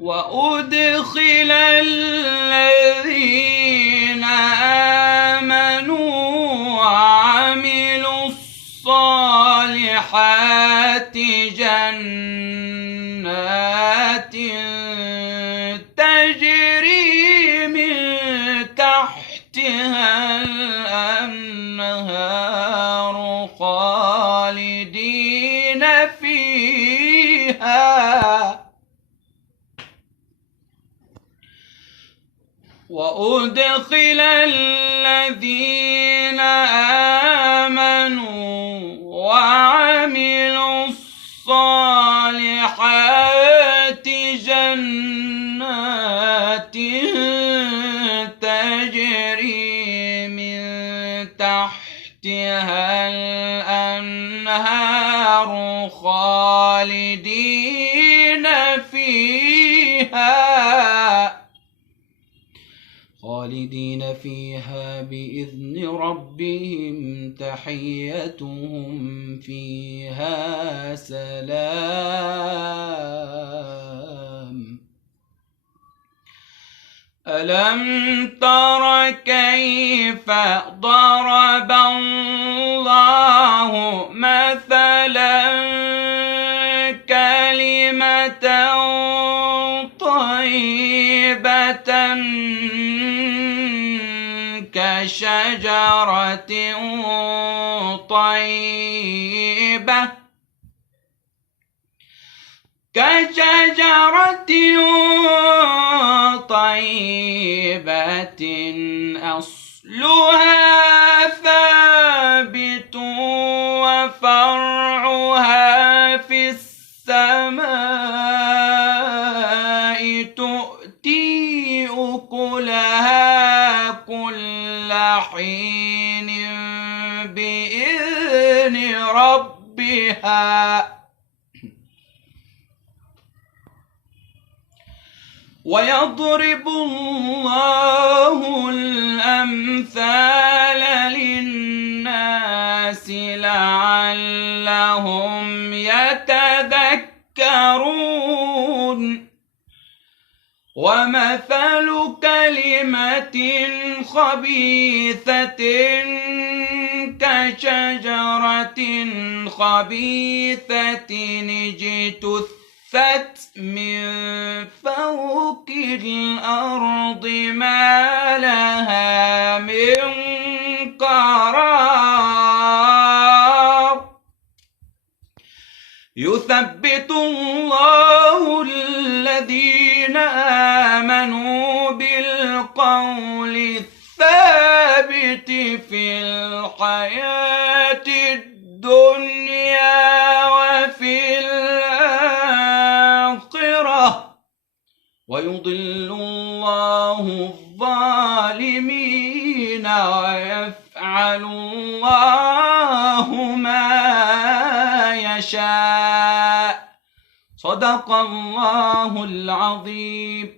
وأدخل الذين آمنوا وعملوا الصالحات جنات تجري من تحتها الأنهار خالدين فيها وأدخل الذين آمنوا وعملوا الصالحات جنات تجري من تحتها الأنهار خالدين فيها بإذن ربهم تحيتهم فيها سلام. ألم تر كيف ضرب الله مثلا كلمة طيبة كشجرة طيبة أصلها ثابت وفرعها في السماء تؤتي أكلها كل حين بإذن ربها ويضرب الله الأمثال للناس لعلهم يتذكرون. ومثل كلمة خبيثة كشجرة خبيثة اجتثت من فوق الأرض ما لها من قرار. يثبت الله الذين آمنوا بالقول الثابت في الحياة الدنيا وفي الآخرة ويضل الله الظالمين ويفعل الله ما يشاء. صدق الله العظيم.